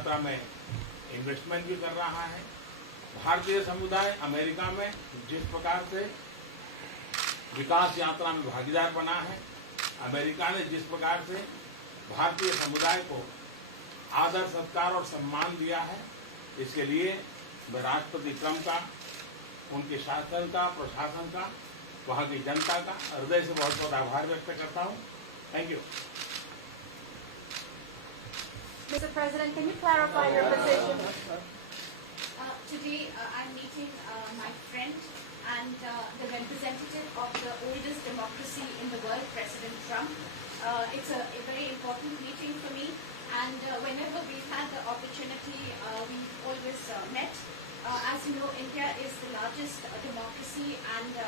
मात्रा में इन्वेस्टमेंट भी कर रहा है। भारतीय समुदाय अमेरिका में जिस प्रकार से विकास यात्रा में भागीदार बना है, अमेरिका ने जिस प्रकार से भारतीय समुदाय को आदर सत्कार और सम्मान दिया है, इसके लिए मैं राष्ट्रपति ट्रंप का, उनके शासन का, प्रशासन का, वहां की जनता का हृदय से बहुत बहुत आभार व्यक्त करता हूं। Thank you. Mr. President, can you clarify your position? Today, I'm meeting my friend and the representative of the oldest democracy in the world, President Trump. It's a very important meeting for me, and whenever we've had the opportunity, we've always met. As you know, India is the largest democracy, and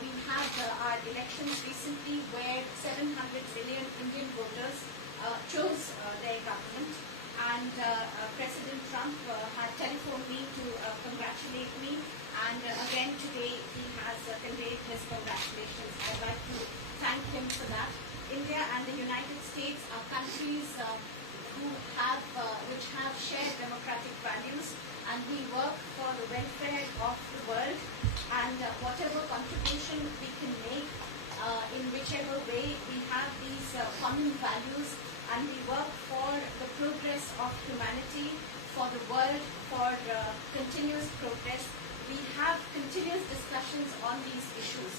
we had our elections recently where 700 million Indian voters chose their government, and President Trump had telephoned me to congratulate me, and again today he has conveyed his congratulations. I'd like to thank him for that. India and the United States are countries which have shared democratic values, and we work for the welfare of the world, and whatever contribution we can make in whichever way, we have these common values, and we work for the progress of humanity, for the world, for continuous progress. We have continuous discussions on these issues.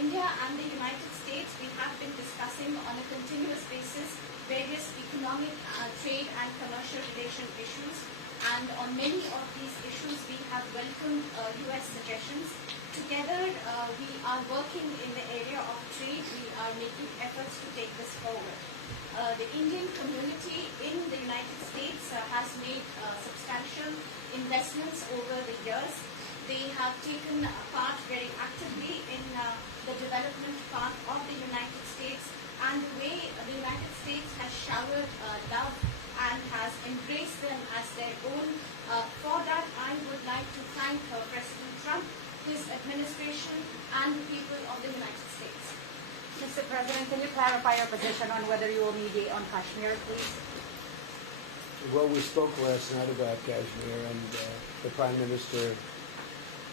India and the United States, we have been discussing on a continuous basis various economic, trade and commercial relation issues, and on many of these issues we have welcomed US suggestions. Together we are working in the area of trade. We are making efforts to take this forward. The Indian community in the United States has made substantial investments over the years. They have taken part very actively in the development part of the United States, and the way the United States has showered love and has embraced them as their own. For that, I would like to thank President Trump, his administration, and the people of the United States. Mr. President, can you clarify your position on whether you will mediate on Kashmir, please? Well, we spoke last night about Kashmir, and the Prime Minister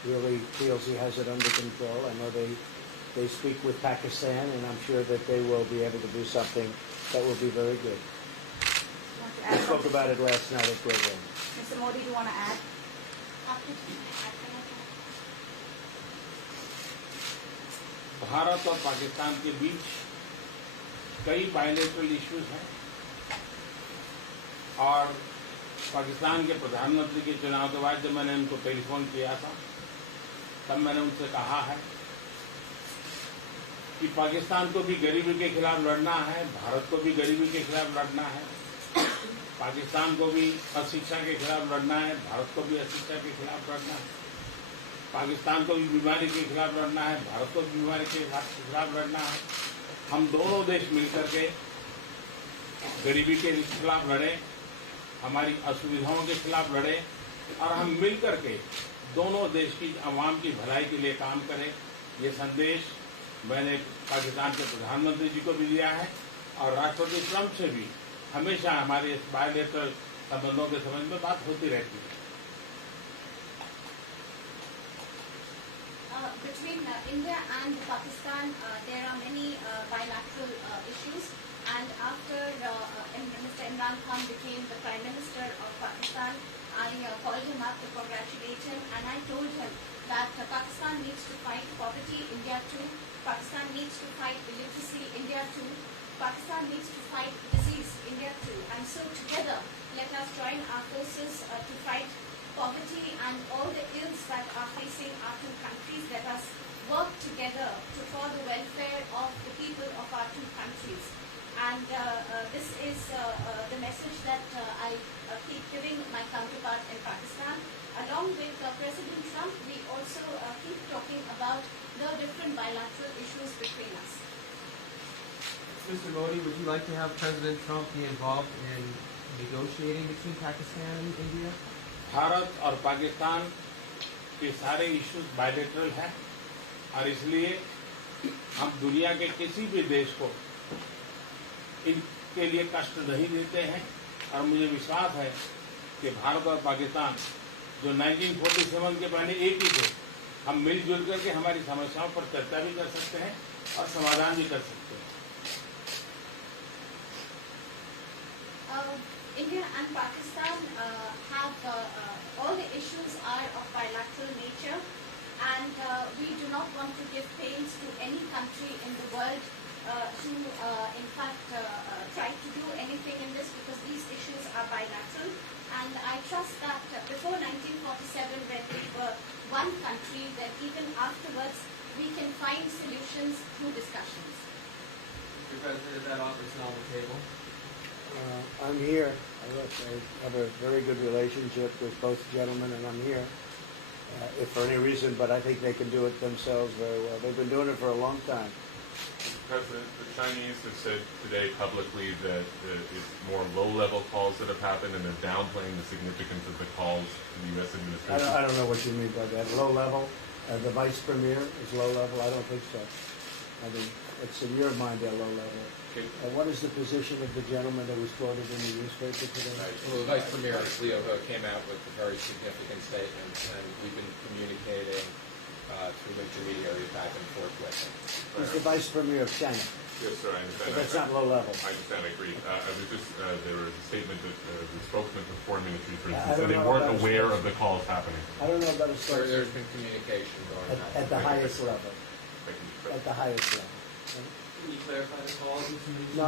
really feels he has it under control. I know they speak with Pakistan, and I'm sure that they will be able to do something that will be very good. We spoke about it last night at program. Mr. Modi, do you want to add? Bharat और पाकिस्तान के बीच कई bilateral issues हैं, और पाकिस्तान के प्रधानमंत्री के चुनाव के बाद जब मैंने उनको टेलीफोन किया था, तब मैंने उनसे कहा है कि पाकिस्तान को भी गरीबी के खिलाफ लड़ना है, भारत को भी गरीबी के खिलाफ लड़ना है, पाकिस्तान को भी अशिक्षा के खिलाफ लड़ना है, भारत को भी अशिक्षा के खिलाफ लड़ना है, पाकिस्तान को भी बीमारी के खिलाफ लड़ना है, भारत को भी बीमारी के खिलाफ लड़ना है। हम दोनों देश मिलकर के गरीबी के खिलाफ लड़ें, हमारी असुविधाओं के खिलाफ लड़ें, और हम मिलकर के दोनों देश की आवाम की भलाई के लिए काम करें। ये संदेश मैंने पाकिस्तान के प्रधानमंत्री जी को भी दिया है, और राष्ट्रपति ट्रंप से भी हमेशा हमारे इस बायलैटरल संबंधों के संबंध में बात होती रहती है। Between India and Pakistan, there are many bilateral issues, and after Mr. Imran Khan became the Prime Minister of Pakistan, I called him up to congratulate him, and I told him that Pakistan needs to fight poverty, India too. Pakistan needs to fight illiteracy, India too. Pakistan needs to fight disease, India too. And so together, let us join our forces to fight poverty and all the ills that are facing our two countries. Let us work together for the welfare of the people of our two countries. And this is the message that I keep giving my counterpart in Pakistan. Along with President Trump, we also keep talking about the different bilateral issues between us. Mr. Modi, would you like to have President Trump be involved in negotiating between Pakistan and India? Bharat और पाकिस्तान के सारे issues bilateral हैं, और इसलिए हम दुनिया के किसी भी देश को इनके लिए कष्ट नहीं देते हैं। और मुझे विश्वास है कि भारत और पाकिस्तान जो 1947 के पहले एक ही थे, हम मिलजुल करके हमारी समस्याओं पर चर्चा भी कर सकते हैं और समाधान भी कर सकते हैं। India and Pakistan have all the issues are of bilateral nature, and we do not want to give pains to any country in the world to, in fact, try to do anything in this, because these issues are bilateral. And I trust that before 1947, when we were one country, then even afterwards we can find solutions through discussions. Mr. President, is that offer still on the table? I'm here. I have a very good relationship with both gentlemen, and I'm here. If for any reason, but I think they can do it themselves very well. They've been doing it for a long time. Mr. President, the Chinese have said today publicly that it's more low-level calls that have happened, and they're downplaying the significance of the calls to the U.S. administration. I don't know what you mean by that. Low level? The vice premier is low level? I don't think so. I mean, it's in your mind they're low level. Okay. What is the position of the gentleman that was quoted in the newspaper today? Well, the Vice Premier, Leo Ho, came out with a very significant statement, and we've been communicating through intermediaries back and forth with him. He's the vice premier of China. Yes, sir, I understand. But that's not low level. I understand, I agree. I was just, there was a statement that the spokesman for Foreign Ministry, for I instance, said don't they know weren't about aware his of the calls happening. I don't know about a So source there's been communication going on. at the highest level. Thank you, Mr. President. At the highest level. Can you clarify the calls? No.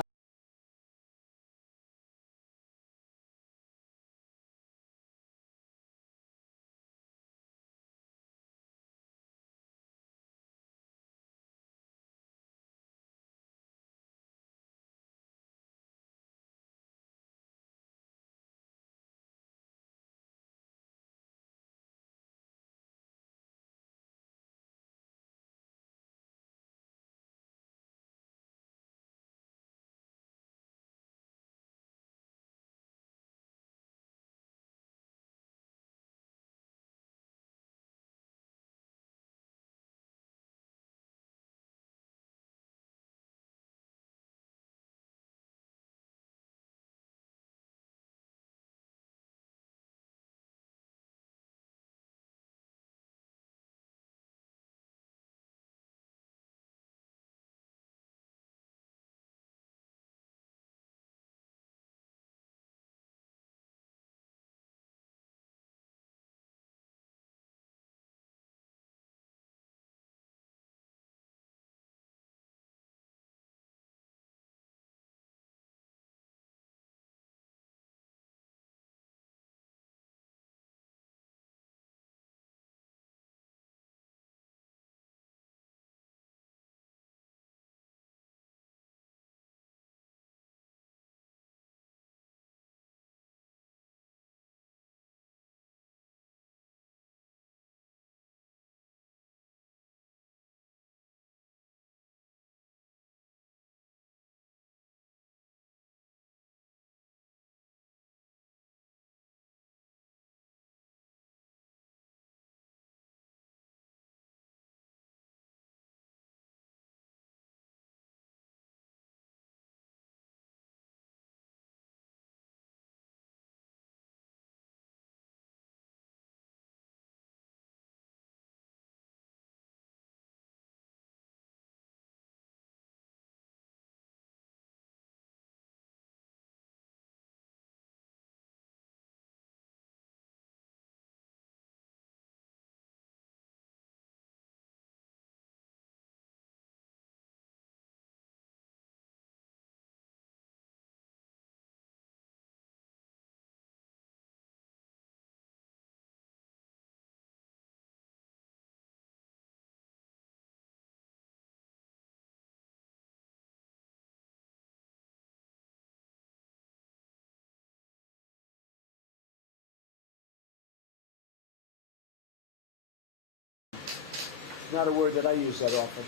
Not a word that I use that often,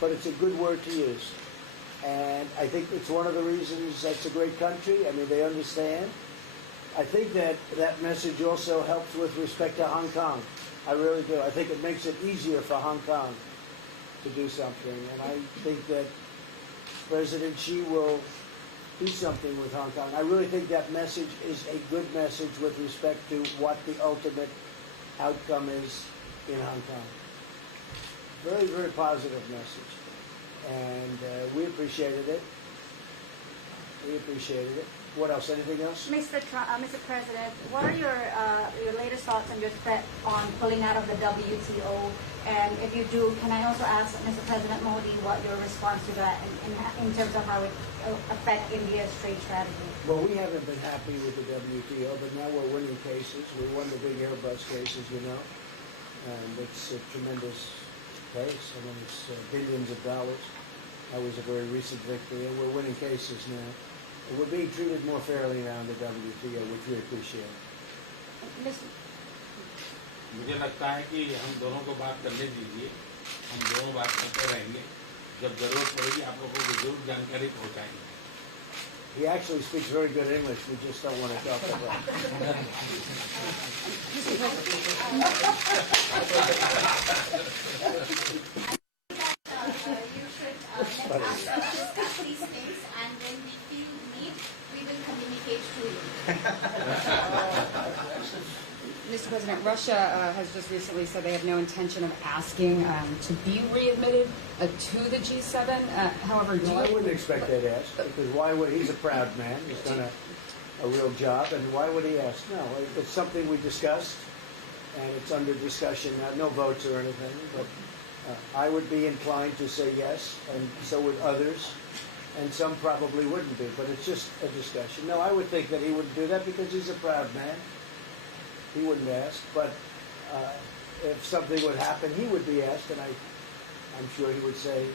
but it's a good word to use. And I think it's one of the reasons that's a great country. I mean, they understand. I think that that message also helps with respect to Hong Kong. I really do. I think it makes it easier for Hong Kong to do something. And I think that President Xi will do something with Hong Kong. I really think that message is a good message with respect to what the ultimate outcome is in Hong Kong. Very, very positive message. And we appreciated it. We appreciated it. What else? Anything else? Mr. President, what are your latest thoughts on your threat on pulling out of the WTO? And if you do, can I also ask Mr. President Modi what your response to that in terms of how it affect India's trade strategy? Well, we haven't been happy with the WTO, but now we're winning cases. We won the big Airbus case, as you know, and it's a tremendous case. I mean, it's billions of dollars. That was a very recent victory, and we're winning cases now. And we're being treated more fairly now in the WTO, which we appreciate. मुझे लगता है कि हम दोनों को बात करने दीजिए, हम दोनों बात करते रहेंगे, जब जरूरत पड़ेगी आप लोगों को जरूर जानकारी पहुंचाएंगे. He actually speaks very good English. We just don't want to talk about it. You should let us discuss these things, and when we feel need, we will communicate to you. Mr. President, Russia has just recently said they have no intention of asking to be readmitted to the G7. However, No, I wouldn't expect that ask, because why would he's a proud man. He's done a real job, and why would he ask? No, it's something we discussed, and it's under discussion now. No votes or anything, but I would be inclined to say yes, and so would others, and some probably wouldn't be, but it's just a discussion. No, I would think that he wouldn't do that because he's a proud man. He wouldn't ask, but if something would happen, he would be asked, and I'm sure he would say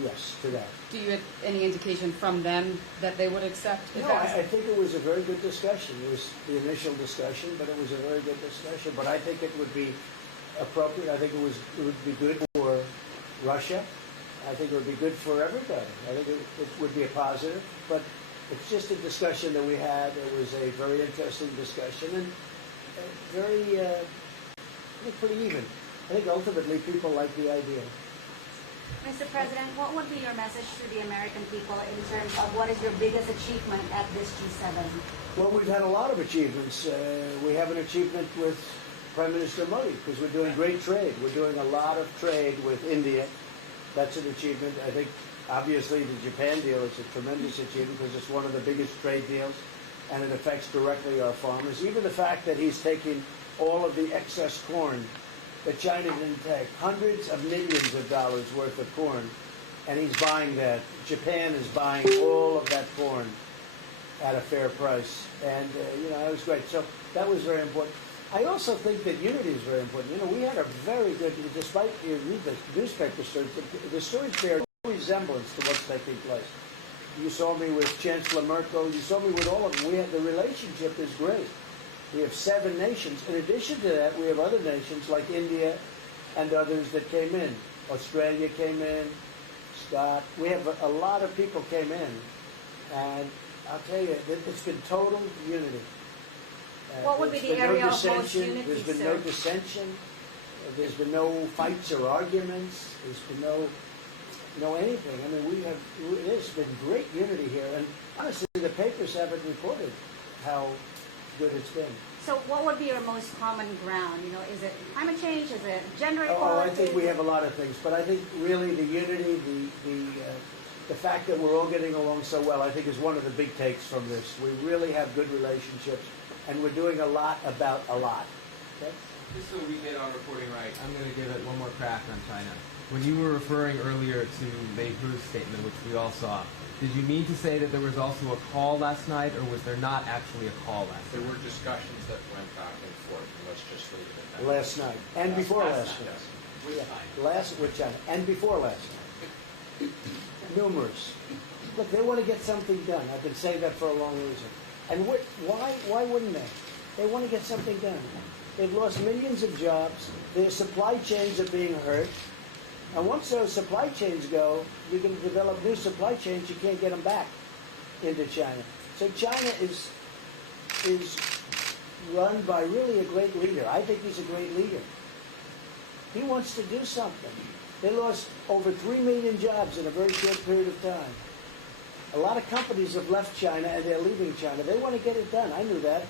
yes to that. do you have any indication from them that they would accept? No, I think it was a very good discussion. It was the initial discussion, but it was a very good discussion. But I think it would be appropriate. I think it would be good for Russia. I think it would be good for everybody. I think it would be a positive. But it's just a discussion that we had. It was a very interesting discussion and very, I think, pretty even. I think ultimately people like the idea. Mr. President, what would be your message to the American people in terms of what is your biggest achievement at this G7? Well, we've had a lot of achievements. We have an achievement with Prime Minister Modi because we're doing great trade. We're doing a lot of trade with India. That's an achievement. I think, obviously, the Japan deal is a tremendous achievement because it's one of the biggest trade deals, and it affects directly our farmers. Even the fact that he's taking all of the excess corn that China didn't take, hundreds of millions of dollars worth of corn, and he's buying that. Japan is buying all of that corn at a fair price, and that was great. So that was very important. I also think that unity is very important. We had a very good, despite you read the newspaper stories, the stories bear no resemblance to what's taking place. You saw me with Chancellor Merkel. You saw me with all of them. The relationship is great. We have 7 nations. In addition to that, we have other nations like India and others that came in. Australia came in, Scott. We have a lot of people came in. And I'll tell you, it's been total unity. What would be the area of most unity, There's been sir? no dissension. There's been no fights or arguments. There's been no anything. I mean, there's been great unity here. And honestly, the papers haven't reported how good it's been. So what would be your most common ground? Is it climate change? Is it gender equality? Oh, I think we have a lot of things. But I think really the unity, the fact that we're all getting along so well, I think is one of the big takes from this. We really have good relationships, and we're doing a lot about a lot. Okay? Just so we get our reporting right, I'm going to give it one more crack on China. When you were referring earlier to Mei Hu's statement, which we all saw, did you mean to say that there was also a call last night, or was there not actually a call last There night? were discussions that went back and forth, and let's just leave it at that. Last night and before last night. Yes. Yeah, with China and before last night. Numerous. Look, they want to get something done. I've been saying that for a long reason. And why wouldn't they? They want to get something done. They've lost millions of jobs. Their supply chains are being hurt. And once those supply chains go, you're going to develop new supply chains. You can't get them back into China. So China is run by really a great leader. I think he's a great leader. He wants to do something. They lost over 3 million jobs in a very short period of time. A lot of companies have left China and they're leaving China. They want to get it done. I knew that.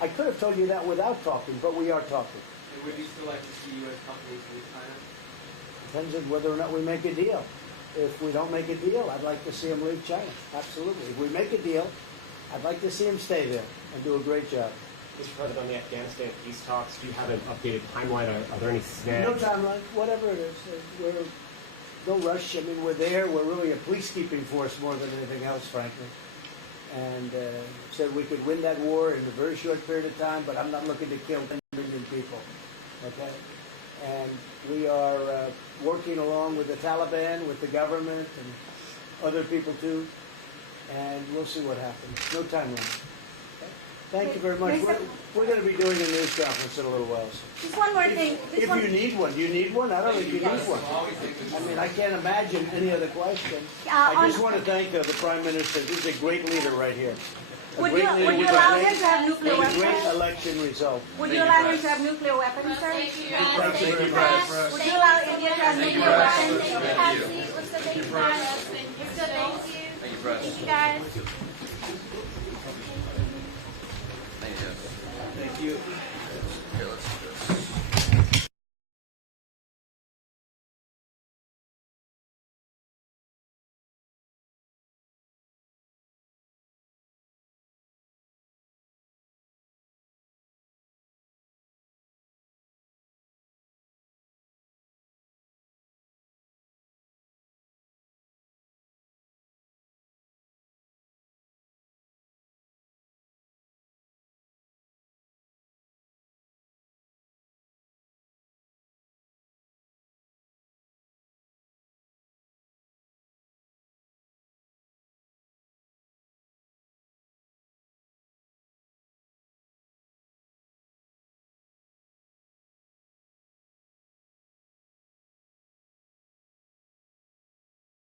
I could have told you that without talking, but we are talking. And would you still like to see U.S. companies leave China? Depends on whether or not we make a deal. If we don't make a deal, I'd like to see them leave China. Absolutely. If we make a deal, I'd like to see them stay there and do a great job. Mr. President, on the Afghanistan peace talks, do you have an updated timeline? Are there any snags? No timeline, whatever it is. We're no rush. I mean, we're there. We're really a peacekeeping force more than anything else, frankly. And said we could win that war in a very short period of time, but I'm not looking to kill 10 million people. Okay? And we are working along with the Taliban, with the government, and other people too. And we'll see what happens. No timeline. Thank you very much. We're going to be doing a news conference in a little while. So. Just one more thing. If you need one, do you need one? I don't think you need one. I mean, I can't imagine any other question. I just want to thank the Prime Minister. He's a great leader right here. Would you allow him to have nuclear weapons? weapons? Great election result. Would you allow him to have nuclear weapons, sir? Thank you, Thank you, Press. Would you allow India to have nuclear weapons? Thank you, Patsy. Thank you, guys. Thank you, guys. Thank you, guys. Thank you. Here, let's do it.